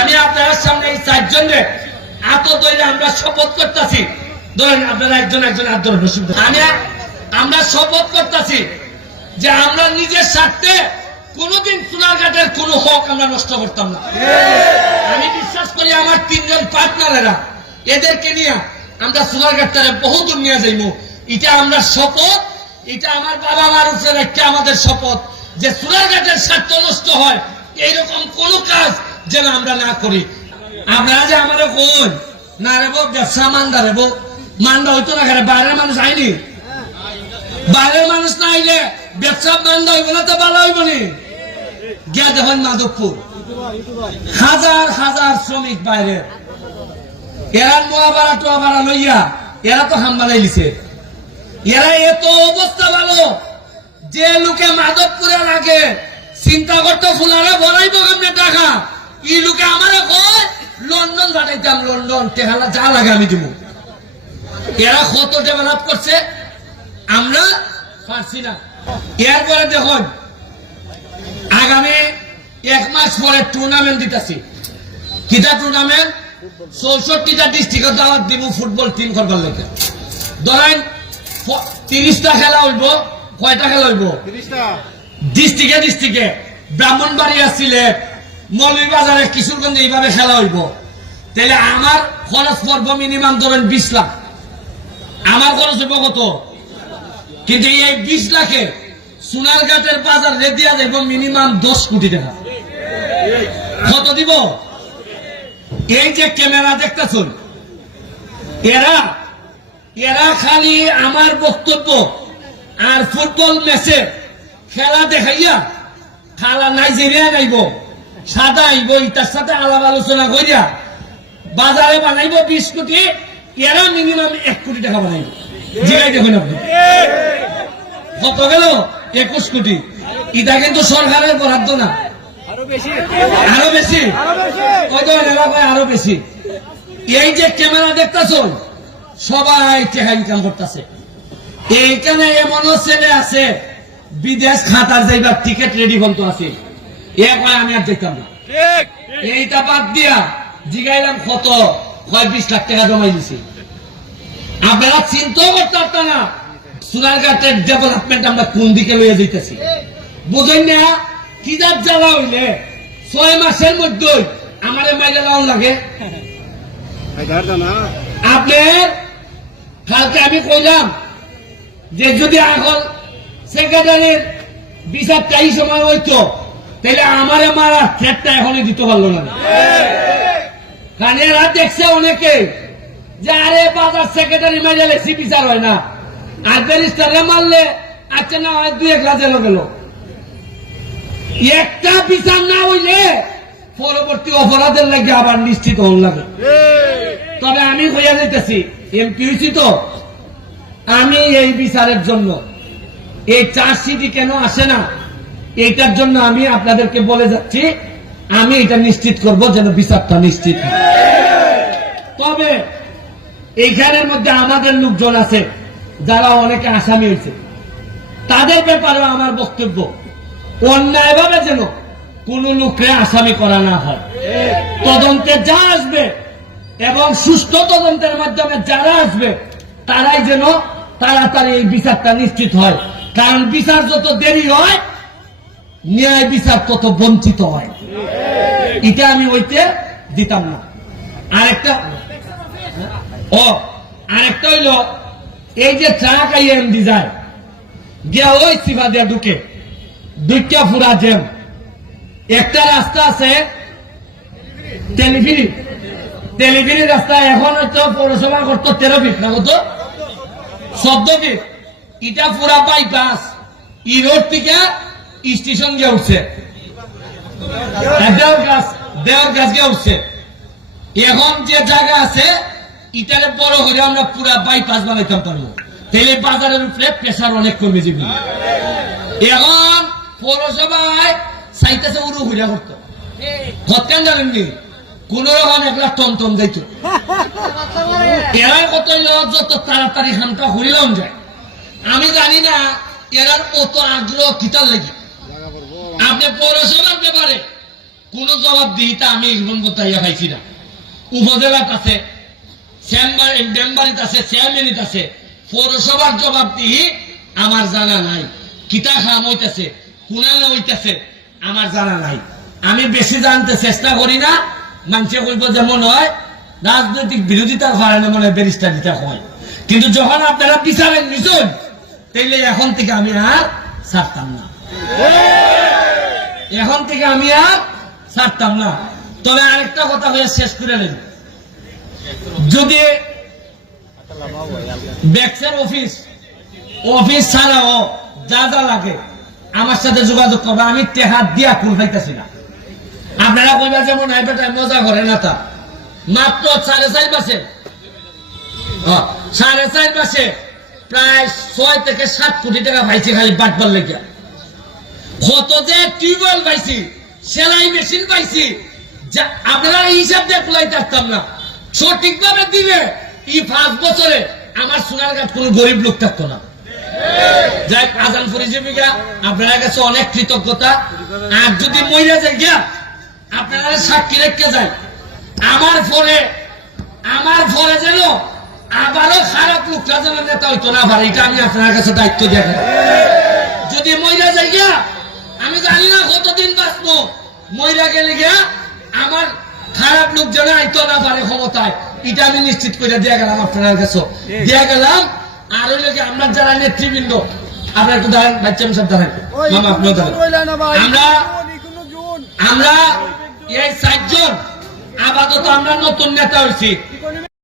আমি আপনাদের সামনে এই চারজনে এত দৈরে আমরা শপথ করতেছি, ধরেন আপনারা একজন একজন হাত ধরে বসে। আমরা শপথ করতেছি যে আমরা নিজের স্বার্থে কোনোদিন সোনারঘাটের কোন হক আমরা নষ্ট করতাম না। আমি বিশ্বাস করি আমার তিনজন পার্টনারেরা এদেরকে নিয়ে আমরা সোনারঘাটটারে বহু দূর নিয়ে যাইব। এটা আমরা শপথ, এটা আমার বাবা মার উপরে একটা আমাদের শপথ যে সোনারঘাটের স্বার্থ নষ্ট হয় এইরকম কোন কাজ যেন আমরা না করি। আপনারা যে আমার কোন না রেবো ব্যবসা মান্দা রেবো মান্দা হইতো না, বাইরের মানুষ আইনি, বাইরের মানুষ না আইলে ব্যবসা মান্দা হইব না, তো ভালো হইব নি। গিয়া দেখেন মাধবপুর হাজার হাজার শ্রমিক বাইরে, এরা নোয়া ভাড়া টোয়া ভাড়া লইয়া এরা তো হামবালাই লিছে। এরা এত অবস্থা ভালো যে লোকে মাধবপুরের আগে চিন্তা করতে ফুলারে বড়াইব কেমনে টাকা, এই লোকে আমার কয় লন্ডন পাঠাইতাম, লন্ডন টেহালা যা লাগে আমি দিব। এরা কত ডেভেলপ করছে আমরা পারছি না। এরপরে দেখুন আগামী 1 মাস পরে টুর্নামেন্ট দিতেছি। কিটা টুর্নামেন্ট? 64টা ডিস্ট্রিক্টে দাওয়াত দিব ফুটবল টিম করবার লেগে। ধরেন 30টা খেলা হইব। কয়টা খেলা হইব? 30টা ডিস্ট্রিক্টে ডিস্ট্রিক্টে ব্রাহ্মণবাড়িয়া, সিলেট, মৌলভীবাজারে, কিশোরগঞ্জে এইভাবে খেলা হইব। তাহলে আমার খরচ পড়বো মিনিমাম ধরেন 20 লাখ। আমার খরচ হইব কত? কিন্তু এই 20 লাখে সোনারঘাটের বাজার রেডিয়া দেব মিনিমাম 10 কোটি টাকা। কত দিব? এই যে ক্যামেরা দেখতেছেন এরা এরা খালি আমার বক্তব্য আর ফুটবল ম্যাচে খেলা দেখাইয়া খেলা নাইজেরিয়া গাইব, সাদা আইব, তার সাথে আলাপ আলোচনা করিয়া বাজারে বানাইব 20 কোটি, এরা মিনিমাম 1 কোটি টাকা বানাইব। জিগাই দেখুন আপনি কত গেল? 21 কোটি। এটা কিন্তু সরকারের বরাদ্দ না, আরো বেশি কত এলাকায় আরো বেশি। এই যে ক্যামেরা দেখতেছ সবাই টাকা ইনকাম করতেছে। এইখানে এমনও ছেলে আছে বিদেশ খাতার যাইবার টিকিট রেডি বলতো আছে, এ কয় আমি আর দেখতাম না। এইটা বাদ দিয়া জিগাইলাম কত, কয় 20 লাখ টাকা জমাই দিছি। আপনারা চিন্তাও করতে পারত না সোনারঘাটের ডেভেলপমেন্ট আমরা কোন দিকে লইয়া যাইতেছি। বুঝেন না কি যার জ্বালা হইলে 6 মাসের মধ্যে আমার মাইলে লাউন লাগে। আপনার কালকে আমি কইলাম যে যদি এখন সেক্রেটারির বিচারটা এই সময় হইতো তাহলে আমারে মারা থ্রেটটা এখনই দিতে পারলো না। কারণ এরা দেখছে অনেকে যে আরে বাজার সেক্রেটারি মাইলে লেখছি বিচার হয় না, আর ব্যারিস্টারে মারলে আচ্ছা না হয় 2-1 লাখ জেল গেল। একটা বিচার না হইলে পরবর্তী অপরাধের লাগে আবার নিশ্চিত হন লাগে। তবে আমি হইয়া যাইতেছি এমপি হয়েছি তো, আমি এই বিচারের জন্য এই চার্জশিটই কেন আসে না এইটার জন্য আমি আপনাদেরকে বলে যাচ্ছি, আমি এটা নিশ্চিত করব যেন বিচারটা নিশ্চিত হয়। তবে এইখানের মধ্যে আমাদের লোকজন আছে যারা অনেকে আসামি হয়েছে, তাদের ব্যাপারে আমার বক্তব্য অন্যায়ভাবে যেন কোন লোককে আসামি করা না হয়। তদন্তে যা আসবে এবং সুষ্ঠু তদন্তের মাধ্যমে যারা আসবে তারাই যেন তাড়াতাড়ি এই বিচারটা নিশ্চিত হয়। কারণ বিচার যত দেরি হয় ন্যায় বিচার তত বঞ্চিত হয়। এটা আমি হইতে দিতাম না। আরেকটা হইল এই যে ট্রাক আইএমডি যায় গিয়া ওই সিফা দিয়া ঢুকে 2টা ফুরা জ্যাম। একটা রাস্তা আছে টেলিফিরি রাস্তা, এখন হয়তো পৌরসভা করতো 13 ফিট না কত 14 ফিট। এটা পুরা বাইপাস ই রোড থেকে স্টেশন গিয়ে উঠছে, দেওয়ার গাছ গিয়ে উঠছে। এখন যে জায়গা আছে ইটারে বড় হলে আমরা পুরা বাইপাস বানাইতে পারবো, তাহলে বাজারের উপরে প্রেশার অনেক কমে যাবে। এখন পৌরসভায় চাইতেছে উড়ু ঘুরা করতো, কতক্ষণ জানেননি কোন রকম 1 লাখ টন টন যাইতো। এরা কত যত তাড়াতাড়ি খানটা হইলাম যায়। আমি জানি না এরার কত আগ্রহ কিতার লাগে। আপনি পৌরসভার ব্যাপারে কোন জবাবদিহিতা আমি গ্রহণ করতে পাইছি না। উপজেলাত আছে, মেম্বারিত আছে, চেয়ারম্যানিত আছে, পৌরসভার জবাবদিহি আমার জানা নাই। কিতা খাম হইতেছে, কুনানো হইতেছে আমার জানা নাই। আমি বেশি জানতে চেষ্টা করি না। মানুষে কইব যেমন হয় রাজনৈতিক বিরোধিতার কারণে মনে ব্যারিস্টার দিতে হয়, কিন্তু যখন আপনারা বিচারের নিছেন তাইলে এখন থেকে আমি আর ছাড়তাম না, এখন থেকে আমি আর ছাড়তাম না। তবে আরেকটা কথা হয়ে শেষ করে নেন, যদি ব্যাক্সের অফিস ছাড়াও যা যা লাগে আমার সাথে যোগাযোগ করবে। আমি টেহা দিয়া কুল পাইতেছি না। আপনারা কইবা যেমন বেটায় মজা করে না, তা মাত্র 4.5 মাসে 4.5 মাসে প্রায় 6 থেকে 7 কোটি টাকা পাইছি খালি বাটবার লেগে। কত যে টিউবওয়েল পাইছি, সেলাই মেশিন পাইছি, আপনারা হিসাব দিয়ে কুলাইতে পারতাম না। সঠিকভাবে দিবে এই 5 বছরে আমার সোনারঘাট কোন গরিব লোক থাকতো না। যাই আজান পরিজীবী গিয়া আপনার কাছে অনেক কৃতজ্ঞতা। আর যদি মহিলা যায় গিয়া আপনারা সাক্ষী রেখে যায়, আমার পরে যেন আবারও খারাপ লোকটা যেন নেতা হইতো না পারে, এটা আমি আপনার কাছে দায়িত্ব দিয়ে যদি মহিলা যায় গিয়া আমি জানি না কতদিন বাঁচবো, মহিলা গেলে গিয়া আমার খারাপ লোক যেন আইতো না পারে ক্ষমতায়, এটা আমি নিশ্চিত করে দিয়ে গেলাম আপনার কাছে দিয়ে গেলাম। আর ওই লোকে আমরা যারা নেতৃবৃন্দ, আপনার একটু দাঁড়ান, বাচ্চা সব দাঁড়ান, মামা আপনিও দাঁড়ান। আমরা এই 4 জন আপাতত আমরা নতুন নেতা হয়েছি।